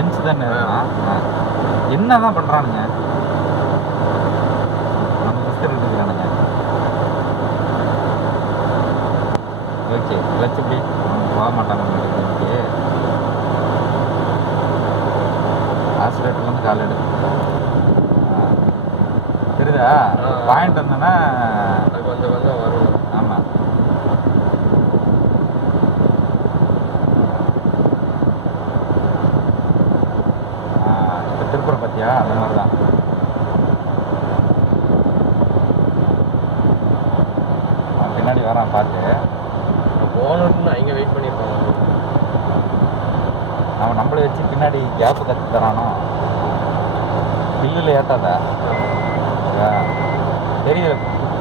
Gents தானே என்னதான் பண்ணுறானுங்க நம்ம சிஸ்டர் இருக்கிறானுங்க. ஓகே கிளச் இப்படி போக மாட்டாங்க இன்னைக்கு. ஆக்சிலேட்டர்லேருந்து கால் எடு தெரியுதா? பாயிண்ட் வந்தோன்னா அது கொஞ்சம் கொஞ்சம் வரும். ஆமாம் இப்போ திருப்புற பார்த்தியா அந்த மாதிரி தான். பின்னாடி வரான் பார்த்து போகணுன்னு இங்கே வெயிட் பண்ணியிருப்பாங்க. அவன் நம்மளை வச்சு பின்னாடி கேப்பு கற்று தரானோ. பில்லில் ஏற்றாதா தெரியுது.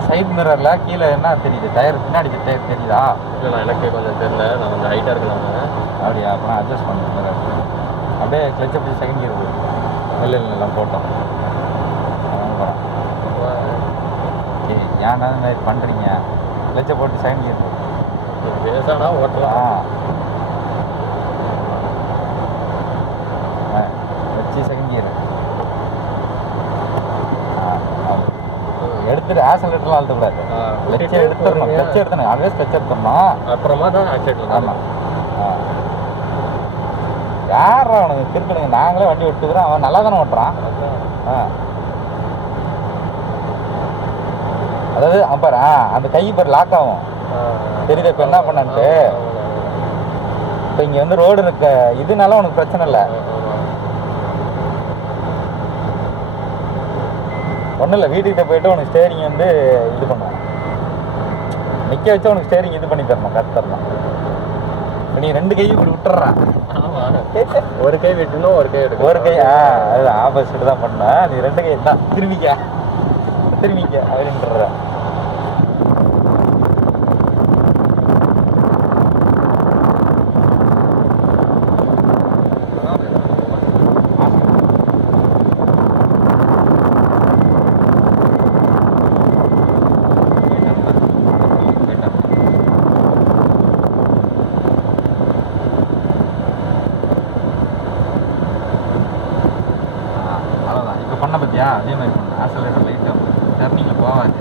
சைட் மிரரில் கீழே என்ன தெரியுது? டயர் பின்னாடி டயர் தெரியுதா? இல்லை நான் எனக்கு கொஞ்சம் தெரியல, நான் கொஞ்சம் ஹைட்டாக இருக்கலாங்க. அப்படியா? அப்புறம் அட்ஜஸ்ட் பண்ணுங்க மிரர். அப்படியே கிளச் அப்படி செகண்ட் கியர் போகுது. எல்லாம் போட்டோம். ஓகே ஏன்னா இந்த மாதிரி பண்ணுறீங்க? கிளச்சை போட்டு செகண்ட் கியர் போகும். பேசானா ஓட்டலாம். வச்சு செகண்ட் கியர் எடுத்துட்டு ஆக்சிலேட்டர்லாம் அழுத்தக்கூடாது. கிளச்சை எடுத்துடணும். கிளச்சை எடுத்துணும். ஆல்வேஸ் கிளச் எடுத்துடணும். அப்புறமா தான் ஆக்சிலேட்டர். ஆமாம். யாரா அவனுக்கு திருக்கணுங்க? நாங்களே வண்டி விட்டுக்கிறோம். அவன் நல்லா தானே ஓட்டுறான். அதாவது அப்பாரு அந்த கை பேர் லாக் ஆகும் தெரியுது. இப்போ என்ன பண்ணான்ட்டு இப்போ இங்கே வந்து ரோடு இருக்க இதனால உனக்கு பிரச்சனை இல்லை. ஒன்றும் இல்லை, வீட்டுக்கிட்ட போயிட்டு உனக்கு ஸ்டேரிங் வந்து இது பண்ணுவான். நிற்க வச்சு உனக்கு ஸ்டேரிங் இது பண்ணி தரணும், கற்று தரணும். இப்போ நீ ரெண்டு கையும் இப்படி விட்டுறான். ஒரு கை வெட்டணும், ஒரு கை எடுக்கணும். ஒரு கை அது ஆப்போசிட் தான் பண்ண. நீ ரெண்டு கை தான் திரும்பிக்க அப்படின்ற. பண்ண பற்றியா அதே மாதிரி பண்ண. ஆக்சிலேட்டர் லைட்டாக டர்னிங்கில் போகாது,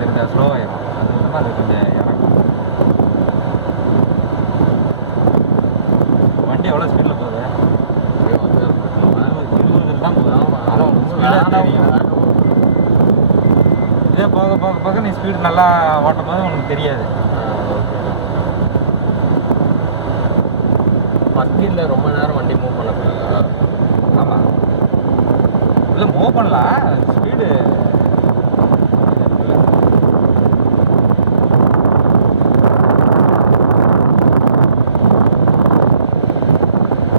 தெரிஞ்சா ஸ்லோவாகிடும். அது இல்லாமல் அது கொஞ்சம் இறக்கும். வண்டி எவ்வளோ ஸ்பீடில் போகுது? 20 தான் போகுது. ஆனால் ஸ்பீடாக தெரியும். இதே போக போக போக நீ ஸ்பீடு நல்லா ஓட்டும் போது உனக்கு தெரியாது. பஸ்டில் ரொம்ப நேரம் வண்டி மூவ் பண்ணக்கூடாது. ஆமாம், இல்லை மூவ் பண்ணலாம். ஸ்பீடு